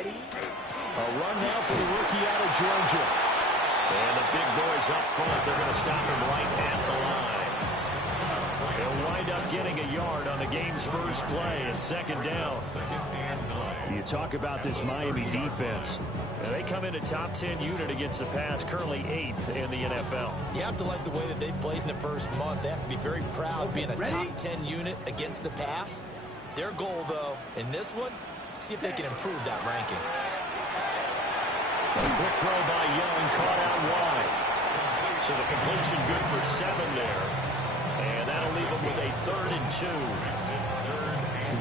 A run now for the rookie out of Georgia. And the big boys up front, they're going to stop him right at the line. He'll wind up getting a yard on the game's first play and second down. You talk about this Miami defense. They come in a top 10 unit against the pass, currently 8th in the NFL. You have to like the way that they've played in the first month. They have to be very proud of being a top 10 unit against the pass. Their goal, though, in this one, see if they can improve that ranking. A quick throw by Young, caught out wide. So the completion good for 7 there. And that'll leave them with a 3rd and 2.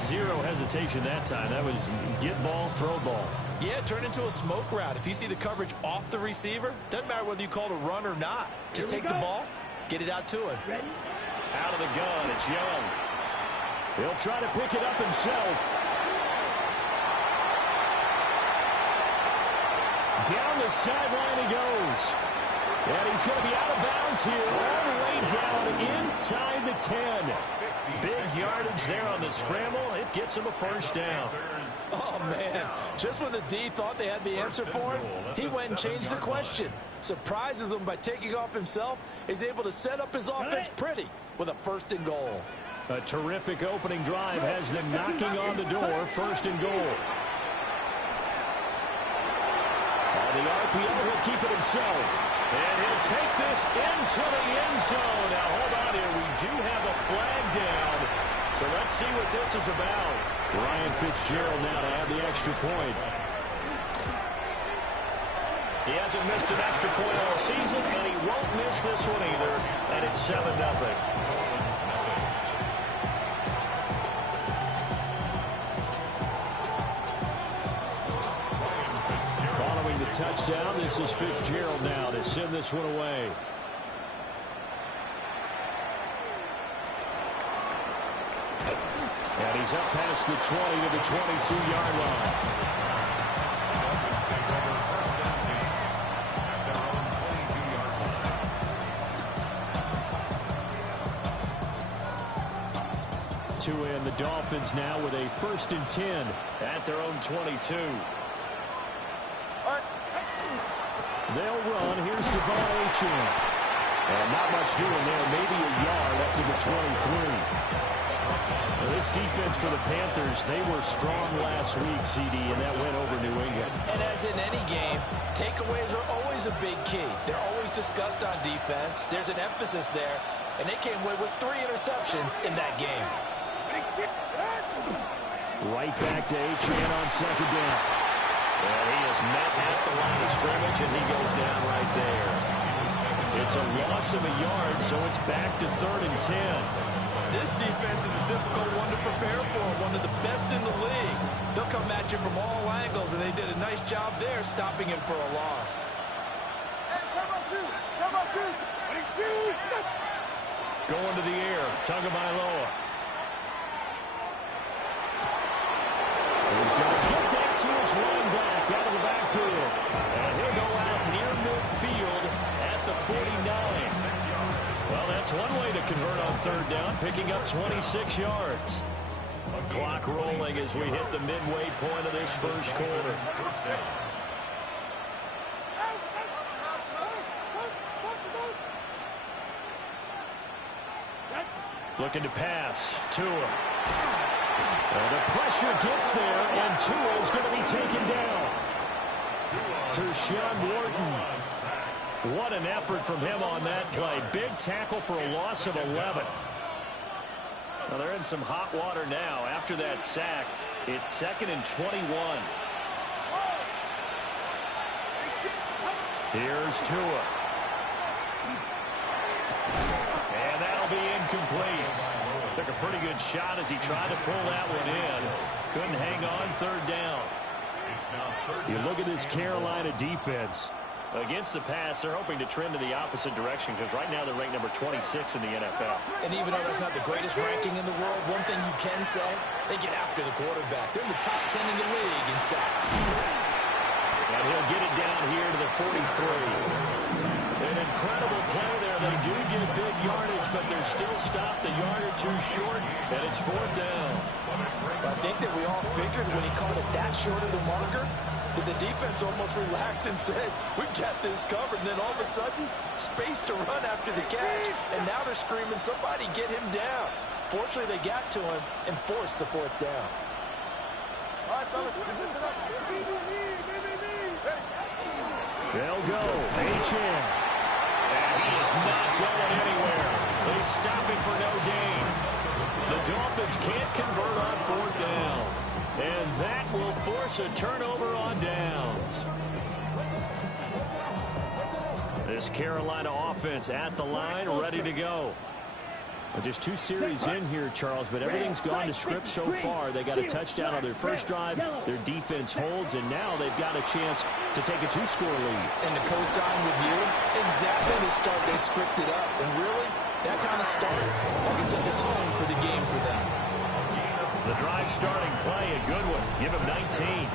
Zero hesitation that time. That was get ball, throw ball. Yeah, turn into a smoke route. If you see the coverage off the receiver, doesn't matter whether you call it a run or not. Just take the ball, get it out to him. Out of the gun, it's Young. He'll try to pick it up himself. Down the sideline he goes. And he's going to be out of bounds here, all the way down inside the 10. Big yardage there on the scramble. It gets him a first down. Oh, man. Just when the D thought they had the answer for him, he went and changed the question. Surprises him by taking off himself. He's able to set up his offense pretty with a 1st and goal. A terrific opening drive has them knocking on the door. 1st and goal. On the RPO, he'll keep it himself. And he'll take this into the end zone. Now, hold on here. We do have a flag down. So let's see what this is about. Ryan Fitzgerald now to add the extra point. He hasn't missed an extra point all season, and he won't miss this one either. And it's 7-0. Following the touchdown, this is Fitzgerald now to send this one away. And he's up past the 20 to the 22-yard line. Two in, the Dolphins now with a 1st and 10 at their own 22. They'll run. Here's Devon Achane. And not much doing there. Maybe a yard up to the 23. This defense for the Panthers, they were strong last week, CD, and that went over New England. And as in any game, takeaways are always a big key. They're always discussed on defense. There's an emphasis there, and they came away with 3 interceptions in that game. Right back to Achane on 2nd down. And he is met at the line of scrimmage, and he goes down right there. It's a loss of a yard, so it's back to 3rd and 10. This defense is a difficult one to prepare for, one of the best in the league. They'll come at you from all angles, and they did a nice job there stopping him for a loss. Going to the air, Tagovailoa. He's going to get that to his running back out of the backfield. And he'll go out near midfield at the 49. Well, that's one way to convert on 3rd down, picking up 26 yards. A clock rolling as we hit the midway point of this first quarter. Looking to pass. Tua. And the pressure gets there, and Tua is going to be taken down. Tershawn Wharton. What an effort from him on that play. Big tackle for a loss of 11. Well, they're in some hot water now. After that sack, it's 2nd and 21. Here's Tua. And that'll be incomplete. Took a pretty good shot as he tried to pull that one in. Couldn't hang on 3rd down. You look at this Carolina defense. Against the pass, they're hoping to trend in the opposite direction because right now they're ranked number 26 in the NFL. And even though that's not the greatest ranking in the world, one thing you can say, they get after the quarterback. They're in the top 10 in the league in sacks. And he'll get it down here to the 43. An incredible play there. They do get big yardage, but they're still stopped a yard or two short, and it's 4th down. I think that we all figured when he called it that short of the marker that the defense almost relaxed and said, we got this covered. And then all of a sudden, space to run after the catch. And now they're screaming, somebody get him down. Fortunately, they got to him and forced the 4th down. All right, fellas, listen up. They'll go. H.M. And he is not going anywhere. They stop him for no gain. The Dolphins can't convert on 4th down. And that will force a turnover on downs. This Carolina offense at the line, ready to go. Well, just 2 series in here, Charles, but everything's gone to script so far. They got a touchdown on their first drive. Their defense holds, and now they've got a chance to take a 2-score lead. And to co-sign with you, exactly the start they scripted up. And really, that kind of start, like I said, the tone for the game for them. The drive starting play, a good one. Give him 19.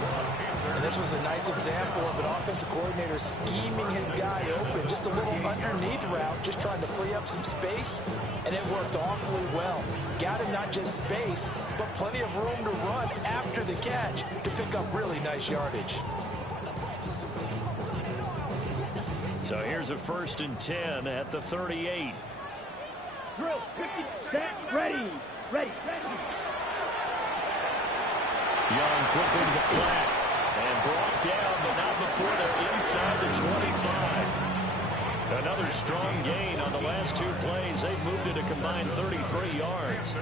And this was a nice example of an offensive coordinator scheming his guy open. Just a little underneath route, just trying to free up some space. And it worked awfully well. Got him not just space, but plenty of room to run after the catch to pick up really nice yardage. So here's a 1st and 10 at the 38. Drill, 50, set, ready. Young quickly to the flat. And brought down, but not before they're inside the 25. Another strong gain on the last 2 plays. They've moved it a combined 33 yards.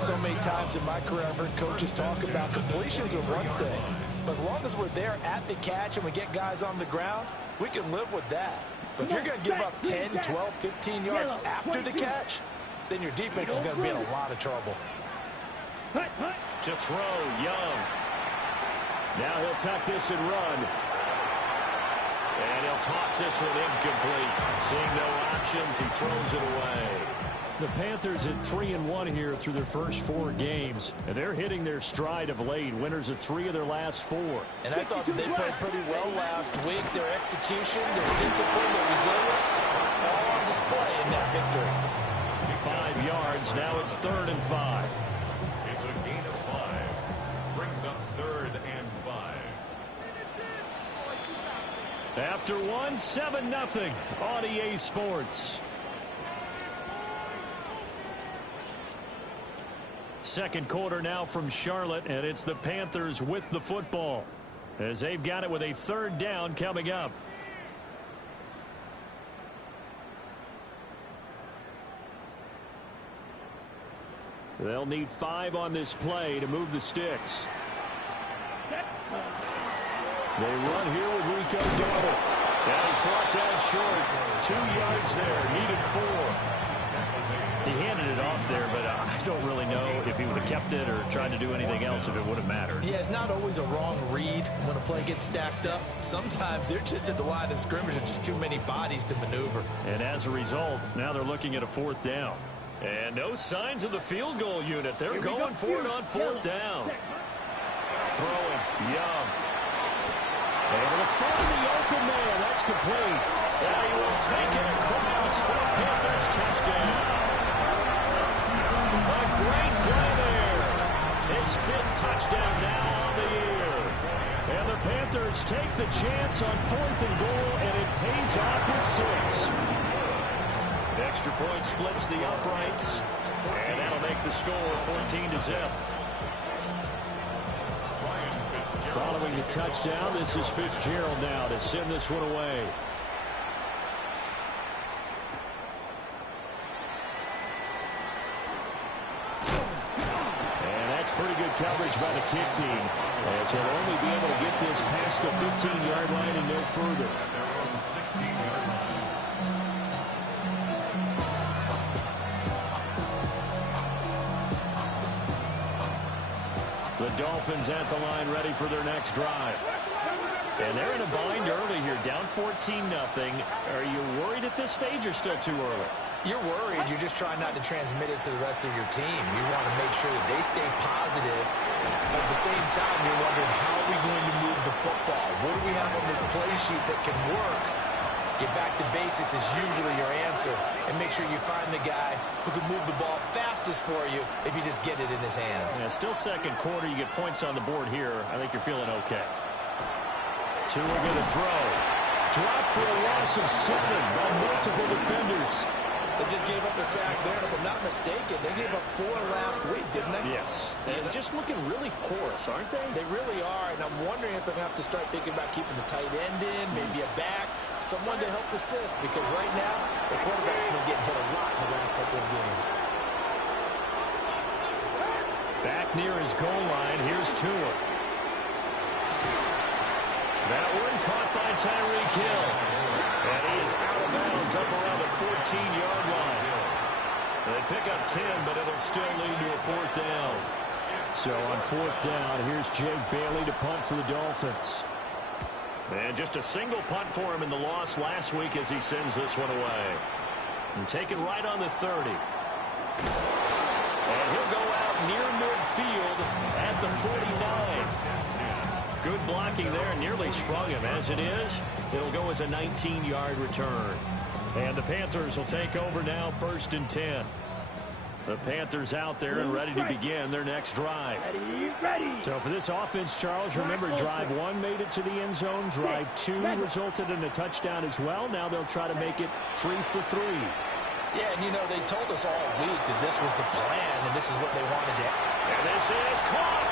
So many times in my career I've heard coaches talk about completions are one thing. But as long as we're there at the catch and we get guys on the ground, we can live with that. But if you're going to give up 10, 12, 15 yards after the catch, then your defense is going to be in a lot of trouble. To throw, Young. Now he'll tuck this and run. And he'll toss this one incomplete. Seeing no options, he throws it away. The Panthers at 3-1 here through their first 4 games. And they're hitting their stride of late. Winners of 3 of their last 4. And I thought that they played pretty well last week. Their execution, their discipline, their resilience, all on display in that victory. 5 yards. Now it's 3rd and 5. It's a gain of 5. Brings up 3rd and 5. After 1, 7-0 on EA Sports. Second quarter now from Charlotte, and it's the Panthers with the football as they've got it with a 3rd down coming up. They'll need 5 on this play to move the sticks. They run here with Rico Dowdle. That is brought down short. 2 yards there. Needed 4. He handed it off there, but I don't really know if he would have kept it or tried to do anything else if it would have mattered. Yeah, it's not always a wrong read when a play gets stacked up. Sometimes they're just at the line of scrimmage with just too many bodies to maneuver. And as a result, now they're looking at a 4th down. And no signs of the field goal unit. They're going for it on 4th down. Throwing, Young. Able to find the open man. That's complete. And he will take it across for the Panthers touchdown. A great play there. His 5th touchdown now on the year. And the Panthers take the chance on 4th and goal, and it pays off with 6. Extra point splits the uprights, and that'll make the score 14-0. Following the touchdown, this is Fitzgerald now to send this one away. And that's pretty good coverage by the kick team, as he'll only be able to get this past the 15-yard line and no further. The Dolphins at the line ready for their next drive. And they're in a bind early here, down 14-0. Are you worried at this stage or still too early? You're worried. You're just trying not to transmit it to the rest of your team. You want to make sure that they stay positive. At the same time, you're wondering, how are we going to move the football? What do we have on this play sheet that can work Get back to basics is usually your answer. And make sure you find the guy who can move the ball fastest for you if you just get it in his hands. Yeah, still second quarter. You get points on the board here. I think you're feeling okay. Tua going to throw. Drop for a loss of 7 by multiple defenders. They just gave up a sack there, and if I'm not mistaken, they gave up 4 last week, didn't they? Yes. And just looking really porous, aren't they? They really are, and I'm wondering if they're going to have to start thinking about keeping the tight end in, maybe a back, someone to help assist, because right now, the quarterback's been getting hit a lot in the last couple of games. Back near his goal line, here's Tua. That one caught by Tyreek Hill. And he is out of bounds up around the 14-yard line. They pick up 10, but it'll still lead to a 4th down. So on 4th down, here's Jake Bailey to punt for the Dolphins. And just a single punt for him in the loss last week as he sends this one away. And taken right on the 30. And he'll go out near midfield at the 49. Good blocking there, nearly sprung him. As it is, it'll go as a 19-yard return. And the Panthers will take over now, 1st and 10. The Panthers out there and ready to begin their next drive. Ready. So for this offense, Charles, remember drive 1 made it to the end zone. Drive 2 resulted in a touchdown as well. Now they'll try to make it 3 for 3. Yeah, and you know, they told us all week that this was the plan and this is what they wanted to. And this is caught.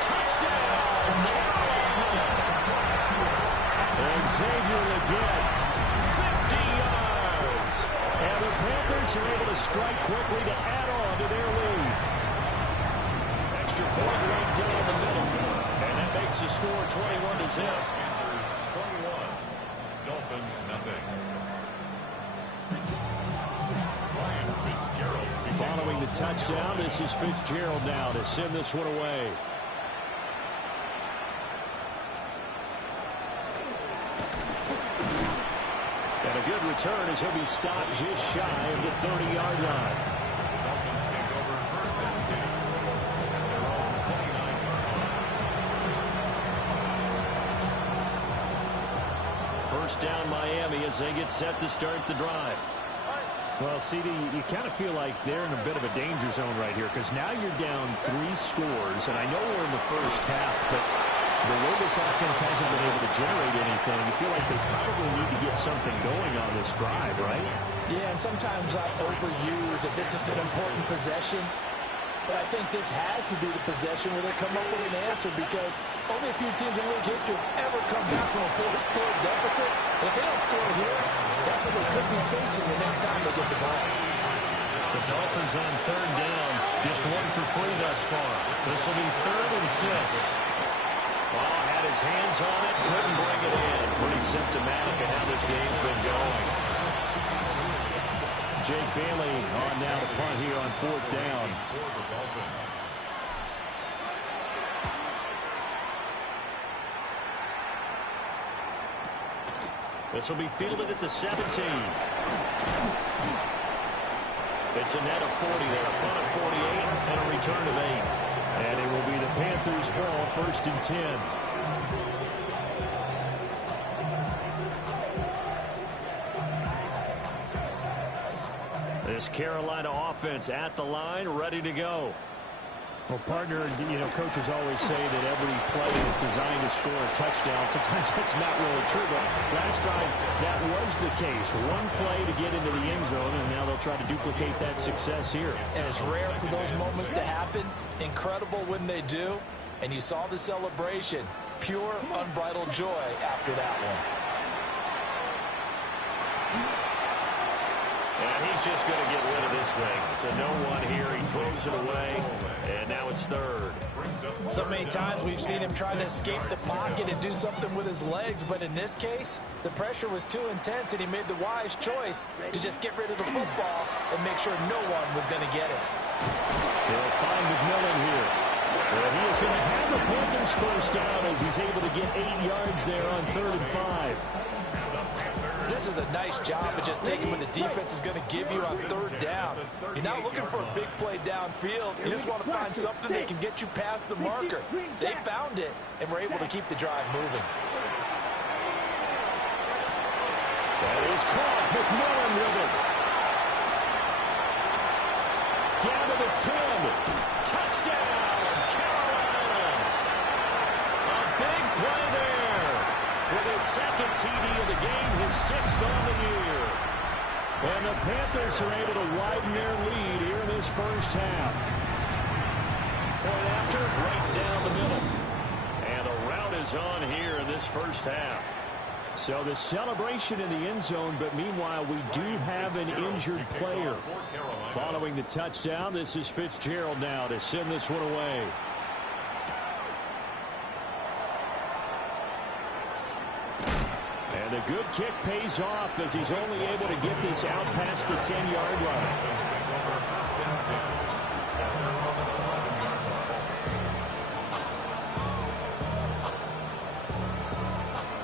Touchdown, Carolina. And Xavier again, 50 yards. And the Panthers are able to strike quickly to add on to their lead. Extra point right down the middle. And that makes the score 21-0. Panthers 21, Dolphins nothing. Ryan Fitzgerald. Following the touchdown, this is Fitzgerald now to send this one away. And a good return as he'll be stopped just shy of the 30-yard line. Dolphins take over 1st and 10 at their own 29-yard line. 1st down Miami as they get set to start the drive. Well, CD, you kind of feel like they're in a bit of a danger zone right here because now you're down 3 scores, and I know we're in the first half, but the way this offense hasn't been able to generate anything, you feel like they probably need to get something going on this drive, right? Yeah, and sometimes I overuse that this is an important possession. But I think this has to be the possession where they come up with an answer because only a few teams in league history have ever come back from a 4-score deficit. And if they don't score here, that's what they could be facing the next time they get the ball. The Dolphins on 3rd down, just 1 for 3 thus far. This will be 3rd and 6. Well, had his hands on it, couldn't bring it in. Pretty symptomatic of how this game's been going. Jake Bailey on now to punt here on 4th down. This will be fielded at the 17. It's a net of 40 there, a punt of 48, and a return of 8. And it will be the Panthers' ball, 1st and 10. This Carolina offense at the line, ready to go. Well, partner, you know, coaches always say that every play is designed to score a touchdown. Sometimes that's not really true, but last time that was the case. 1 play to get into the end zone, and now they'll try to duplicate that success here. And it's rare for those moments to happen. Incredible when they do. And you saw the celebration. Pure, unbridled joy after that one. And he's just going to get rid of this thing. It's a no-1 here. He throws it away, and now it's 3rd. So many times we've seen him try to escape the pocket and do something with his legs, but in this case, the pressure was too intense, and he made the wise choice to just get rid of the football and make sure no one was going to get it. They'll find McMillan here. And he is going to have the Panthers 1st down as he's able to get 8 yards there on 3rd and 5. This is a nice job of just taking what the defense is going to give you on 3rd down. You're not looking for a big play downfield. You just want to find something that can get you past the marker. They found it and were able to keep the drive moving. That is caught. McMillan with it. Down to the 10. Touchdown, Carolina. A big play there. With his second TD of the game, his 6th on the year. And the Panthers are able to widen their lead here in this first half. Point after, right down the middle. And the rout is on here in this first half. So the celebration in the end zone, but meanwhile we do have an injured player. Following the touchdown, this is Fitzgerald now to send this one away. And a good kick pays off as he's only able to get this out past the 10-yard line.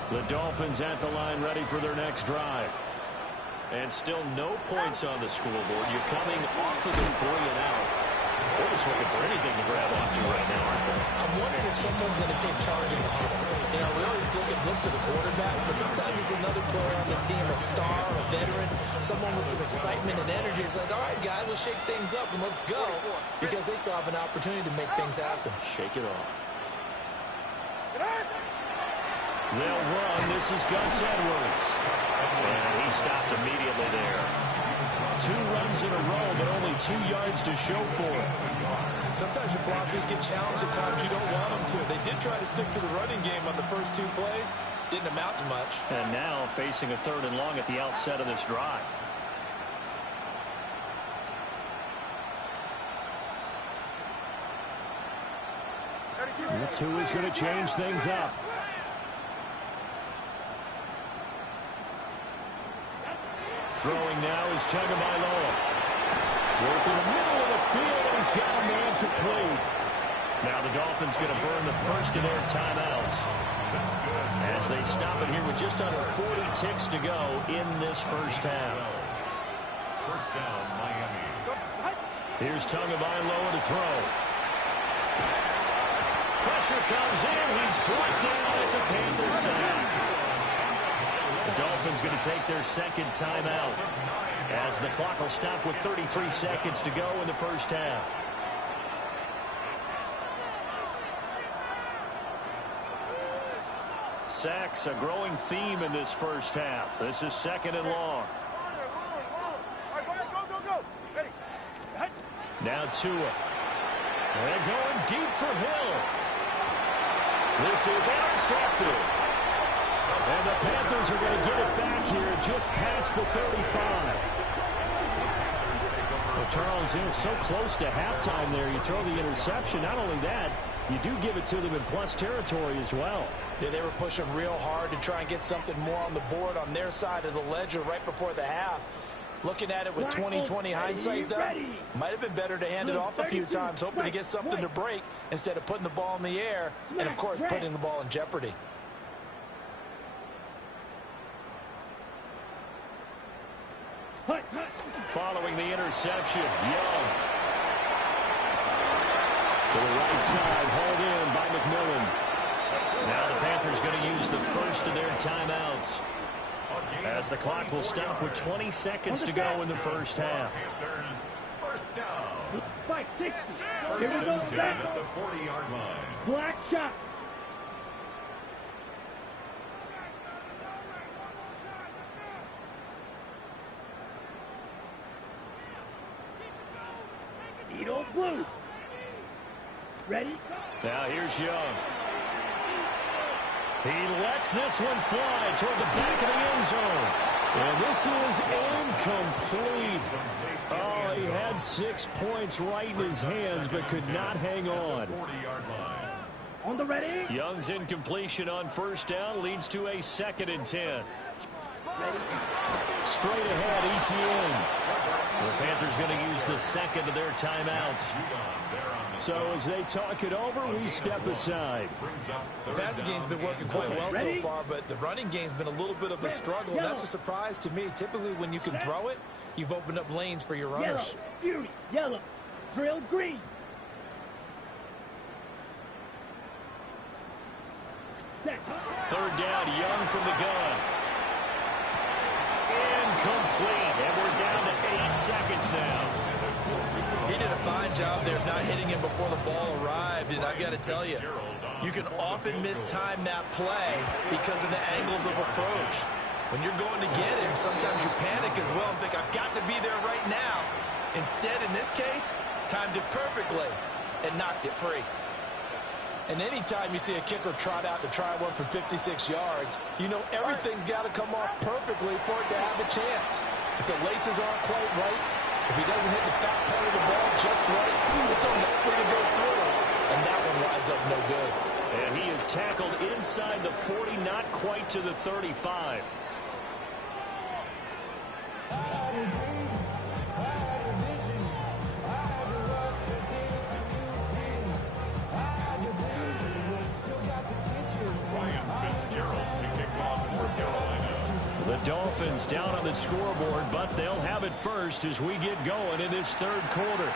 The Dolphins at the line ready for their next drive. And still no points on the scoreboard. You're coming off of the 3 and out. They're just looking for anything to grab onto right now, aren't they? I'm wondering if someone's going to take charge in the huddle. You know, we always look to the quarterback, but sometimes it's another player on the team, a star, a veteran, someone with some excitement and energy. It's like, all right, guys, let's shake things up and let's go, because they still have an opportunity to make things happen. Shake it off. They'll run. This is Gus Edwards. And he stopped immediately there. 2 runs in a row, but only 2 yards to show for it. Sometimes your philosophies get challenged at times you don't want them to. They did try to stick to the running game on the first 2 plays. Didn't amount to much. And now facing a 3rd and long at the outset of this drive. The 2 is going to change things up. Throwing now is Tagovailoa. Working the middle of the field, and he's got a man complete. Now the Dolphins going to burn the first of their timeouts as they stop it here with just under 40 ticks to go in this first half. First down, Miami. Here's Tagovailoa to throw. Pressure comes in. He's brought down. It's a Panthers sack. The Dolphins going to take their 2nd timeout as the clock will stop with 33 seconds to go in the first half. Sacks, a growing theme in this first half. This is 2nd and long. Now Tua. They're going deep for Hill. This is intercepted. And the Panthers are going to get it back here just past the 35. Well, Charles, you know, so close to halftime there. You throw the interception. Not only that, you do give it to them in plus territory as well. Yeah, they were pushing real hard to try and get something more on the board on their side of the ledger right before the half. Looking at it with 20/20 hindsight, though, might have been better to hand it off a few times, hoping to get something to break instead of putting the ball in the air and, of course, putting the ball in jeopardy. Following the interception, Young. To the right side, hauled in by McMillan. Now the Panthers going to use the first of their timeouts as the clock will stop with 20 seconds to go in the first half. Panthers, first down. 560. First Here we go. and 10 at the 40-yard line. Black shot. Needle blue. Ready? Now here's Young. He lets this one fly toward the back of the end zone. And this is incomplete. Oh, he had 6 points right in his hands, but could not hang on. 40-yard line. On the ready? Young's incompletion on first down leads to a 2nd and 10. Ready? Straight ahead, ETN. The Panthers going to use the second of their timeouts. So as they talk it over, we step aside. The passing game's been working quite well so far, but the running game's been a little bit of a struggle. And that's a surprise to me. Typically, when you can throw it, you've opened up lanes for your runners. Yellow, beauty, yellow, drill green. Set. 3rd down, Young from the gun. Incomplete, and we're down to 8 seconds now. He did a fine job there of not hitting him before the ball arrived, and I've got to tell you, you can often mistime that play because of the angles of approach. When you're going to get him, sometimes you panic as well and think, I've got to be there right now. Instead, in this case, timed it perfectly and knocked it free. And anytime you see a kicker trot out to try one from 56 yards, you know everything's got to come off perfectly for it to have a chance. If the laces aren't quite right, if he doesn't hit the fat part of the ball just right, it's unlikely to go through. And that one winds up no good. And he is tackled inside the 40, not quite to the 35. The Dolphins down on the scoreboard, but they'll have it first as we get going in this third quarter.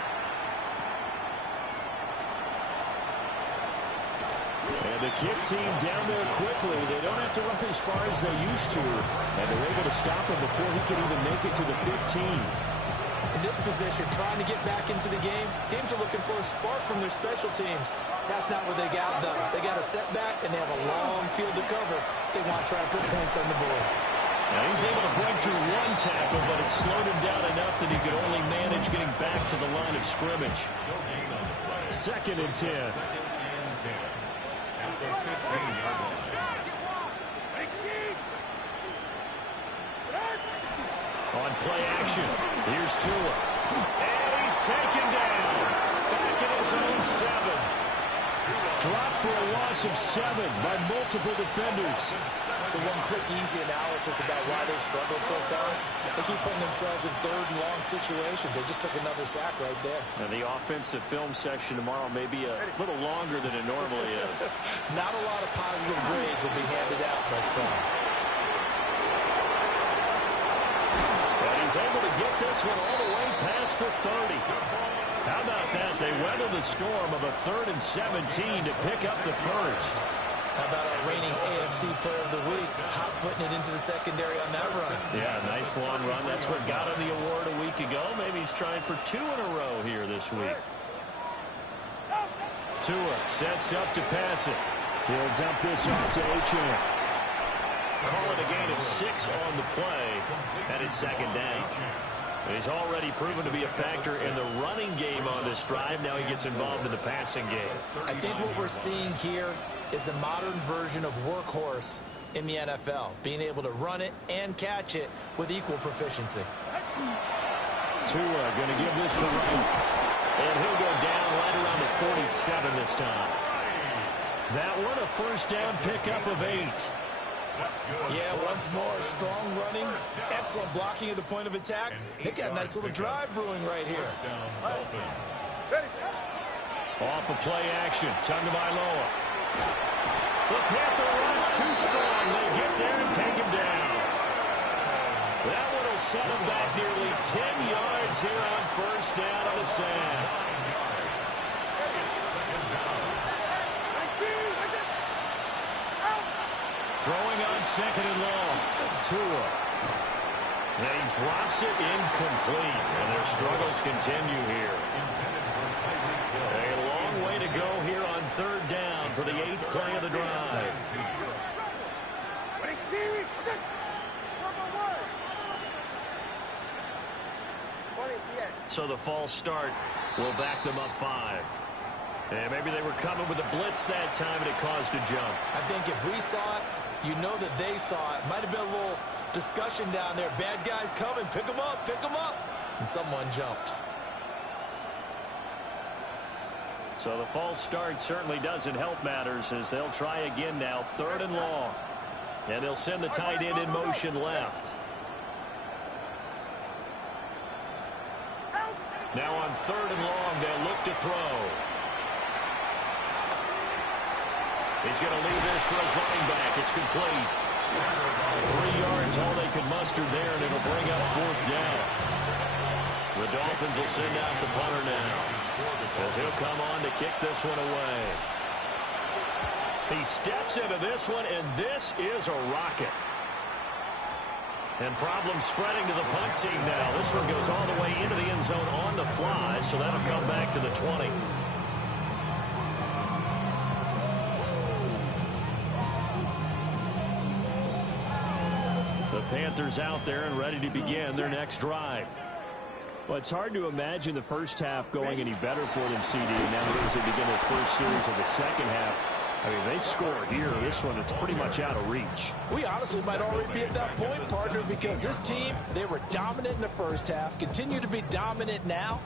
And the kick team down there quickly. They don't have to run as far as they used to. And they're able to stop him before he can even make it to the 15. In this position, trying to get back into the game, teams are looking for a spark from their special teams. That's not what they got, though. They got a setback, and they have a long field to cover if they want to try and put points on the board. Now he's able to break through one tackle, but it slowed him down enough that he could only manage getting back to the line of scrimmage. 2nd and 10. On play action, here's Tua. And he's taken down. Back in his own 7. Dropped for a loss of 7 by multiple defenders. So one quick, easy analysis about why they struggled so far. They keep putting themselves in 3rd and long situations. They just took another sack right there. And the offensive film session tomorrow may be a little longer than it normally is. Not a lot of positive grades will be handed out thus far. And he's able to get this one all the way past the 30. How about that? They weather the storm of a 3rd and 17 to pick up the first. How about our reigning AFC Player of the Week, hot-footing it into the secondary on that run? Yeah, nice long run. That's what got him the award a week ago. Maybe he's trying for 2 in a row here this week. Tua sets up to pass it. He'll dump this off to Achane. Call it a gain of 6 on the play, and it's 2nd down. He's already proven to be a factor in the running game on this drive. Now he gets involved in the passing game. I think what we're seeing here is the modern version of workhorse in the NFL, being able to run it and catch it with equal proficiency. Tua going to give this to Wright. And he'll go down right around the 47 this time. That one a first down pickup of 8. Yeah, once more, strong running, excellent blocking at the point of attack. They've got a nice little drive brewing right here. Off of play action, Tagovailoa. The Panther rush too strong. They get there and take him down. That one will set him back nearly 10 yards here on first down on the sack. Throwing on 2nd and long. Tua. And he drops it incomplete. And their struggles continue here. A long way to go here on 3rd down for the 8th play of the drive. So the false start will back them up 5. And maybe they were coming with a blitz that time and it caused a jump. I think if we saw it, you know that they saw it. Might have been a little discussion down there. Bad guys coming. Pick them up. Pick them up. And someone jumped. So the false start certainly doesn't help matters as they'll try again now. 3rd and long. And they'll send the tight end in motion left. Now on 3rd and long, they'll look to throw. He's going to leave this for his running back. It's complete. 3 yards, all they could muster there, and it'll bring up 4th down. The Dolphins will send out the punter now, as he'll come on to kick this one away. He steps into this one, and this is a rocket. And problems spreading to the punt team now. This one goes all the way into the end zone on the fly, so that'll come back to the 20. The Panthers out there and ready to begin their next drive. Well, it's hard to imagine the first half going any better for them, CD. Now as they begin their first series of the second half. I mean, they score here. This one, it's pretty much out of reach. We honestly might already be at that point, partner, because this team, they were dominant in the first half, continue to be dominant now,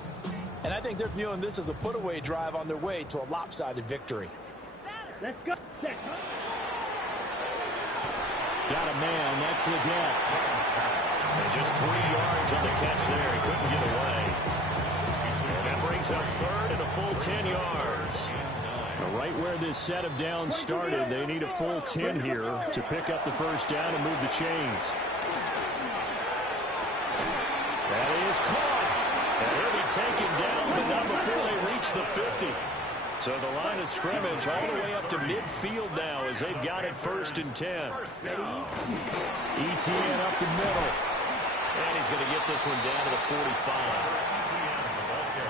and I think they're viewing this as a put-away drive on their way to a lopsided victory. Let's go. Check. Got a man. That's the gap. And just 3 yards on the catch there. He couldn't get away. And that brings up third and a full 10 yards. Right where this set of downs started, they need a full 10 here to pick up the first down and move the chains. That is caught. And he'll be taken down, but not before they reach the 50. So the line of scrimmage all the way up to midfield now as they've got it first and 10. ETN up the middle. And he's going to get this one down to the 45.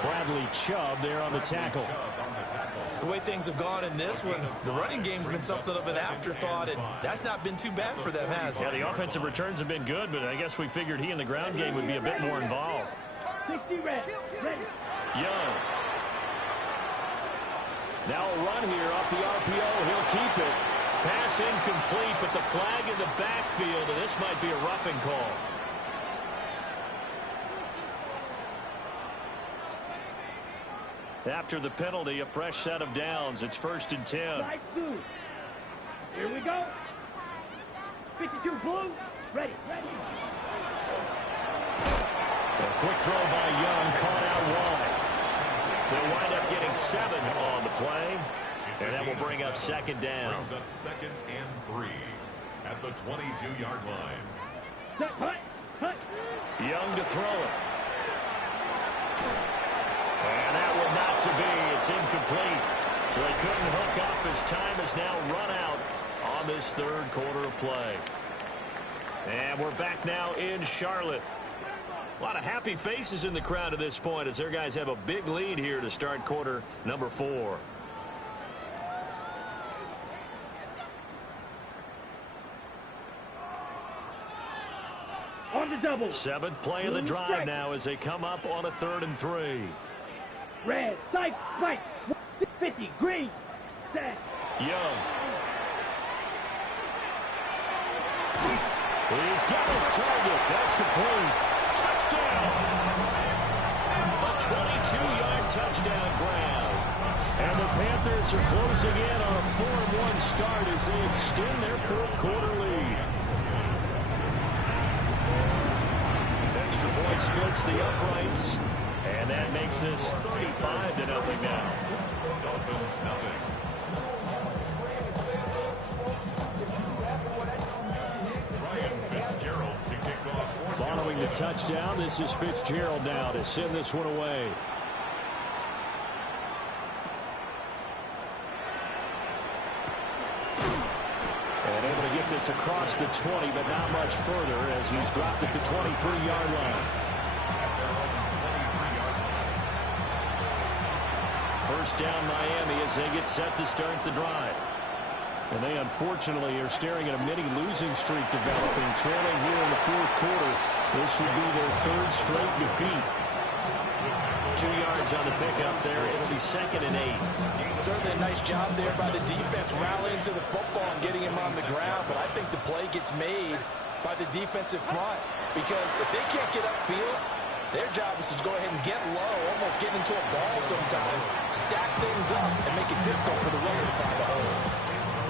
Bradley Chubb there on the tackle. The way things have gone in this one, the running game's been something of an afterthought, and that's not been too bad for them, has it? Yeah, the offensive returns have been good, but I guess we figured he in the ground game would be a bit more involved. 60 red. Ready. Young. Now a run here off the RPO. He'll keep it. Pass incomplete, but the flag in the backfield, and this might be a roughing call. After the penalty, a fresh set of downs. It's first and 10. Side 2. Here we go. 52 blue. Ready. Ready. A quick throw by Young, caught out wide. They'll wind up getting 7 on the play, and that will bring up second down. Brings up second and 3 at the 22-yard line. Hut. Hut. Young to throw it. And that one not to be. It's incomplete. So they couldn't hook up as time has now run out on this third quarter of play. And we're back now in Charlotte. A lot of happy faces in the crowd at this point as their guys have a big lead here to start quarter number 4. On the double. 7th play of the drive now as they come up on a 3rd and 3. Red. Side. Right. 50. Green. Set. Young. He's got his target. That's complete. Touchdown. A 22-yard touchdown grab. And the Panthers are closing in on a 4-1 start as they extend their fourth quarter lead. Extra point splits the uprights. And that makes this 35-0 now. Dolphins nothing. Ryan Fitzgerald to kick off. Following the touchdown, this is Fitzgerald now to send this one away. And able to get this across the 20, but not much further as he's dropped it to 23-yard line. First down Miami as they get set to start the drive. And they unfortunately are staring at a mini losing streak developing, trailing here in the fourth quarter. This would be their 3rd straight defeat. 2 yards on the pickup there. It'll be 2nd and 8. Certainly a nice job there by the defense rallying to the football and getting him on the ground, but I think the play gets made by the defensive front because if they can't get upfield, their job is to go ahead and get low, almost get into a ball sometimes, stack things up, and make it difficult for the runner to find a hole.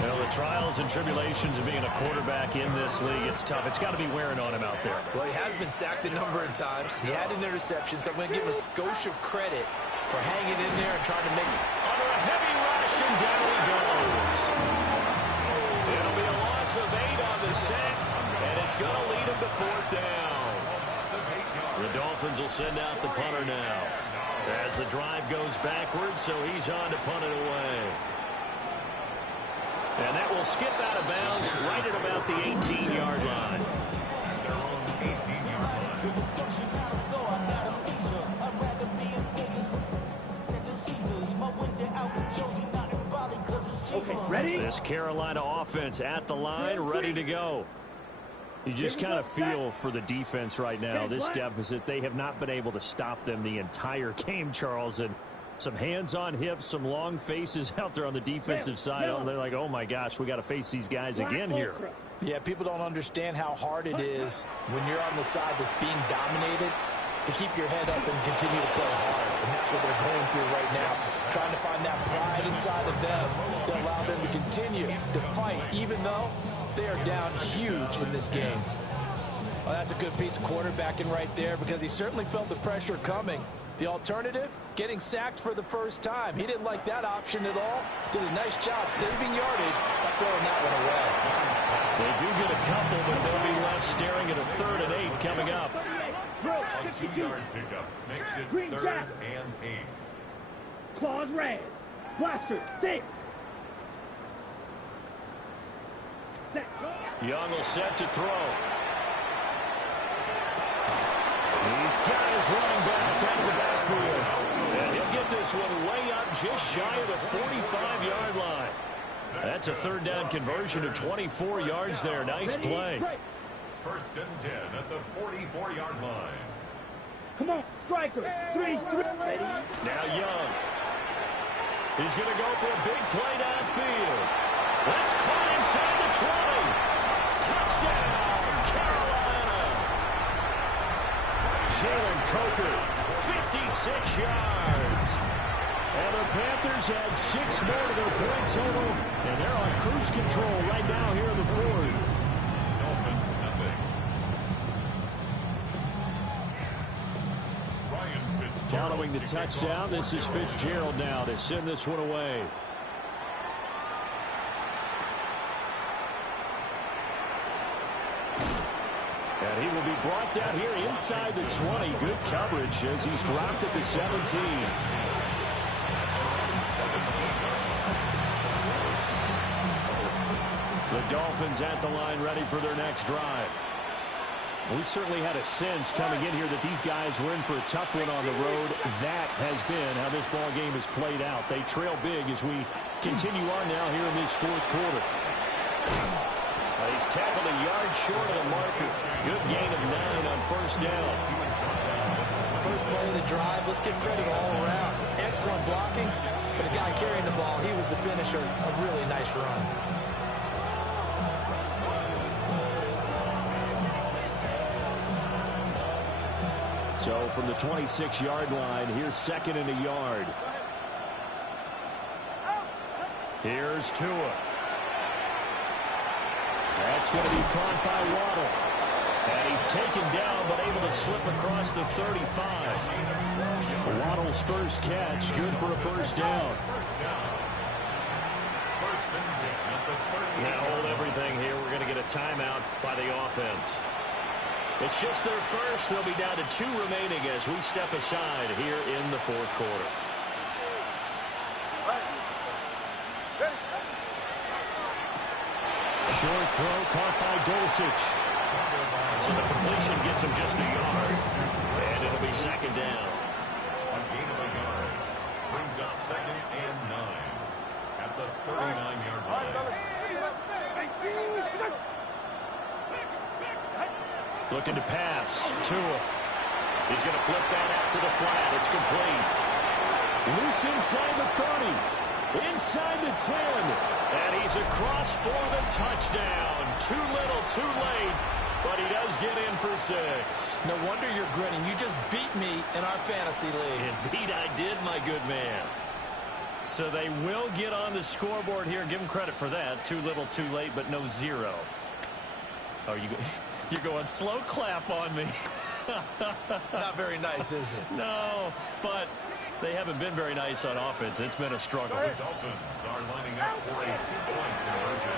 You know, the trials and tribulations of being a quarterback in this league, it's tough. It's got to be wearing on him out there. Well, he has been sacked a number of times. He had an interception, so I'm going to give him a skosh of credit for hanging in there and trying to make it. Under a heavy rush, and down he goes. It'll be a loss of 8 on the sack, and it's going to lead him to 4th down. The Dolphins will send out the punter now as the drive goes backwards, so he's on to punt it away. And that will skip out of bounds right at about the 18-yard line. Okay, ready? This Carolina offense at the line, ready to go. You just kind of feel for the defense right now. This deficit, they have not been able to stop them the entire game, Charles. And some hands on hips, some long faces out there on the defensive side. They're like, oh, my gosh, we got to face these guys again here. Yeah, people don't understand how hard it is when you're on the side that's being dominated to keep your head up and continue to play hard. And that's what they're going through right now, trying to find that pride inside of them to allow them to continue to fight, even though they are down huge in this game. Well, that's a good piece of quarterbacking right there because he certainly felt the pressure coming. The alternative, getting sacked for the first time. He didn't like that option at all. Did a nice job saving yardage by throwing that one away. They do get a couple, but they'll be left staring at a 3rd and 8 coming up. A 2-yard pickup makes it 3rd and 8. Claws red. Blaster, 6. Young will set to throw. He's got his running back out of the backfield. And he'll get this one way up just shy of the 45-yard line. That's a 3rd down conversion to 24 yards there. Nice play. 1st and 10 at the 44-yard line. Come on, striker. 3, ready? Now Young. He's going to go for a big play downfield. That's caught inside the 20. Touchdown, Carolina. Jalen Coker, 56 yards. And the Panthers add 6 more to their point total, and they're on cruise control right now here in the 4th. Dolphins nothing. Following the touchdown, this is Fitzgerald now to send this one away. And he will be brought down here inside the 20. Good coverage as he's dropped at the 17. The Dolphins at the line ready for their next drive. We certainly had a sense coming in here that these guys were in for a tough one on the road. That has been how this ball game has played out. They trail big as we continue on now here in this 4th quarter. He's tackled a yard short of the marker. Good gain of 9 on 1st down. First play of the drive, let's give credit all around. Excellent blocking, but the guy carrying the ball, he was the finisher. A really nice run. So from the 26-yard line, here's 2nd and a yard. Here's Tua. That's going to be caught by Waddle. And he's taken down, but able to slip across the 35. Waddle's first catch, good for a 1st down. Now hold everything here. We're going to get a timeout by the offense. It's just their first. They'll be down to 2 remaining as we step aside here in the 4th quarter. Short throw caught by Dulcich. So the completion gets him just a yard. And it'll be 2nd down. A gain of a yard brings up 2nd and 9 at the 39-yard line. Looking to pass. Tua. He's going to flip that out to the flat. It's complete. Loose inside the 30. Inside the 10. And he's across for the touchdown. Too little, too late. But he does get in for 6. No wonder you're grinning. You just beat me in our fantasy league. Indeed I did, my good man. So they will get on the scoreboard here. Give them credit for that. Too little, too late, but no 0. Oh, you're going slow clap on me. Not very nice, is it? No, but they haven't been very nice on offense. It's been a struggle. The Dolphins are lining up for a 2-point conversion.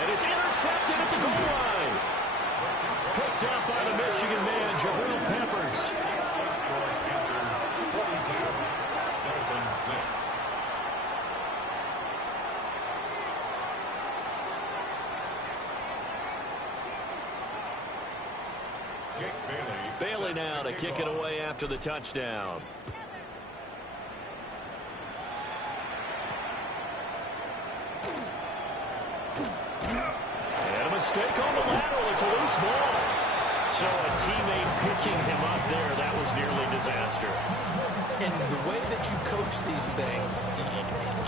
And it's intercepted at the goal line. Picked up by the Michigan man, Jabril Peppers. Panthers 42, Dolphins 6. Jake Bailey Bailey now to kick it away after the touchdown. And a mistake on the lateral. It's a loose ball. So a teammate picking him up there, that was nearly disaster. And the way that you coach these things,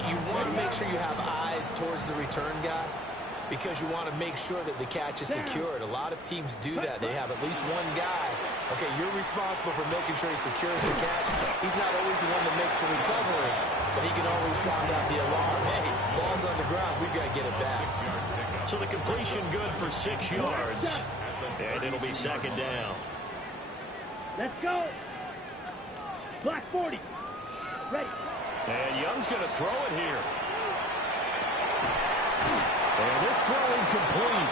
you want to make sure you have eyes towards the return guy because you want to make sure that the catch is secured. A lot of teams do that. They have at least one guy. Okay, you're responsible for making sure he secures the catch. He's not always the one that makes the recovery, but he can always sound out the alarm. Hey, ball's on the ground. We've got to get it back. So the completion good for 6 yards. And it'll be second down. Let's go. Black 40. Ready. And Young's going to throw it here. And this throw incomplete.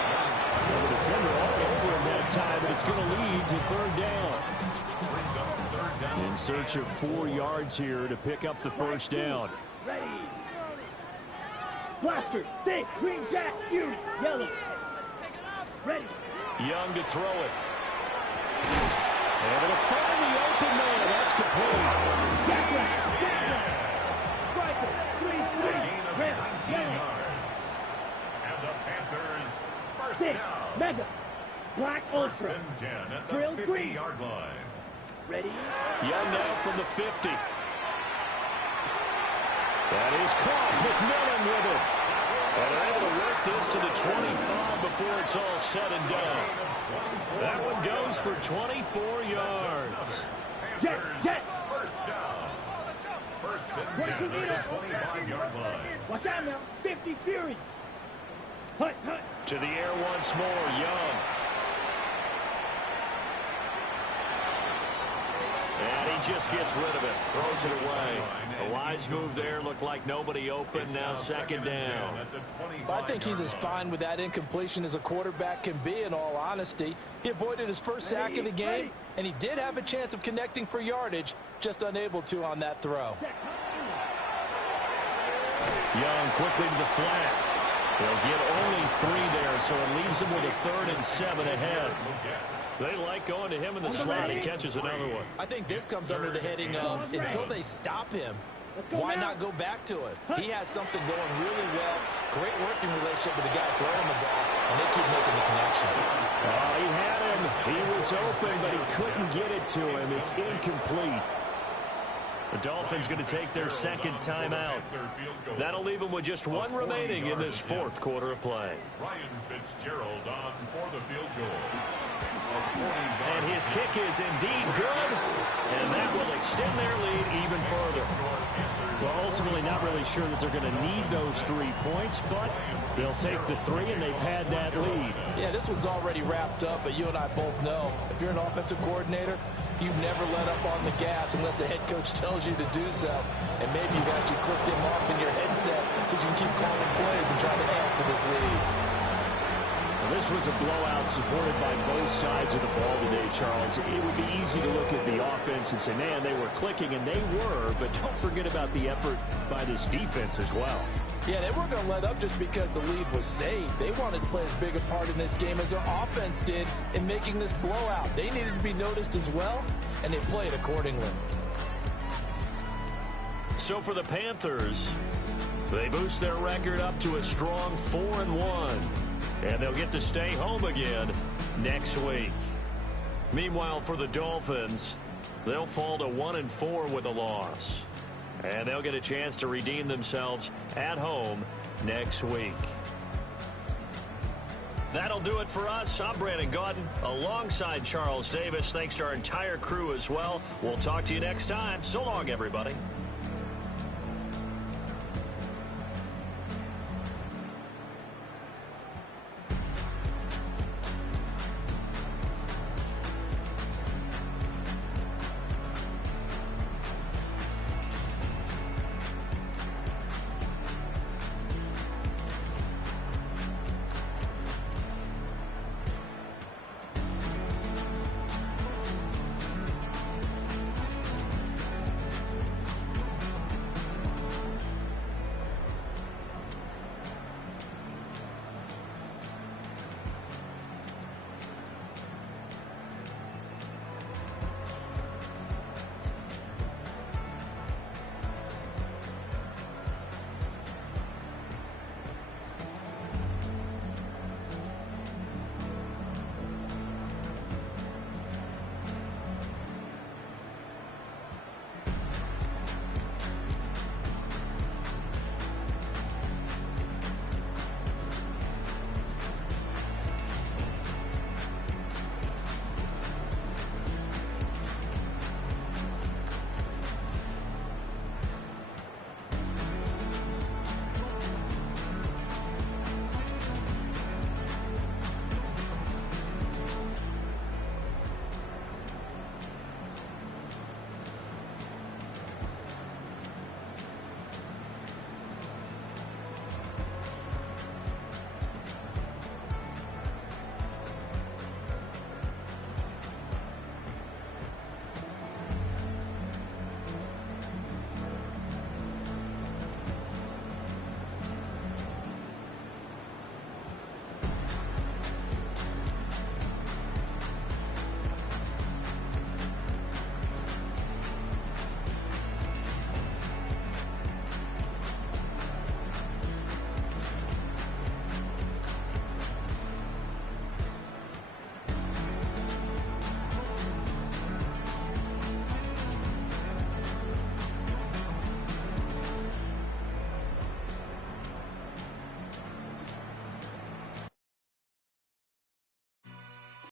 The defender all over him that time, but it's going to lead to third down. In search of 4 yards here to pick up the first down. Ready. Blaster, stick, green jack, fury, yellow. Ready. Young to throw it. And it'll find the open man. That's complete. Jack right. Striker, 3-3. Red, 19 yards. And the Panthers first stick, down. mega. Black First ultra. and 10 at the Drill green. 50-yard line. Ready. Young now from the 50. That is caught. McMillan with it. And they're able to work this to the 25 before it's all said and done. That one goes for 24 yards. Jet, jet. First down. First and 10 at the 25-yard line. Watch out now. 50 fury. Hut, hut. To the air once more. Young. And he just gets rid of it. Throws it away. A wise move there. Looked like nobody open. Now second down. I think he's as fine with that incompletion as a quarterback can be, in all honesty. He avoided his first sack of the game, and he did have a chance of connecting for yardage, just unable to on that throw. Young quickly to the flat. They'll get only 3 there, so it leaves him with a 3rd and 7 ahead. They like going to him in the slot. He catches another one. I think this comes under the heading of until they stop him, why not go back to it? He has something going really well. Great working relationship with the guy throwing the ball, and they keep making the connection. He had him. He was open, but he couldn't get it to him. It's incomplete. The Dolphins going to take their second timeout. That'll leave them with just 1 remaining in this 4th quarter of play. Ryan Fitzgerald on for the field goal. And his kick is indeed good, and that will extend their lead even further. Well, ultimately not really sure that they're going to need those 3 points, but they'll take the 3, and they've had that lead. Yeah, this one's already wrapped up, but you and I both know if you're an offensive coordinator, you never let up on the gas unless the head coach tells you to do so. And maybe you've actually clicked him off in your headset so you can keep calling plays and try to add to this lead. This was a blowout supported by both sides of the ball today, Charles. It would be easy to look at the offense and say, man, they were clicking, and they were, but don't forget about the effort by this defense as well. Yeah, they weren't going to let up just because the lead was saved. They wanted to play as big a part in this game as their offense did in making this blowout. They needed to be noticed as well, and they played accordingly. So for the Panthers, they boost their record up to a strong 4-1. And they'll get to stay home again next week. Meanwhile, for the Dolphins, they'll fall to 1-4 with a loss. And they'll get a chance to redeem themselves at home next week. That'll do it for us. I'm Brandon Gaudin alongside Charles Davis. Thanks to our entire crew as well. We'll talk to you next time. So long, everybody.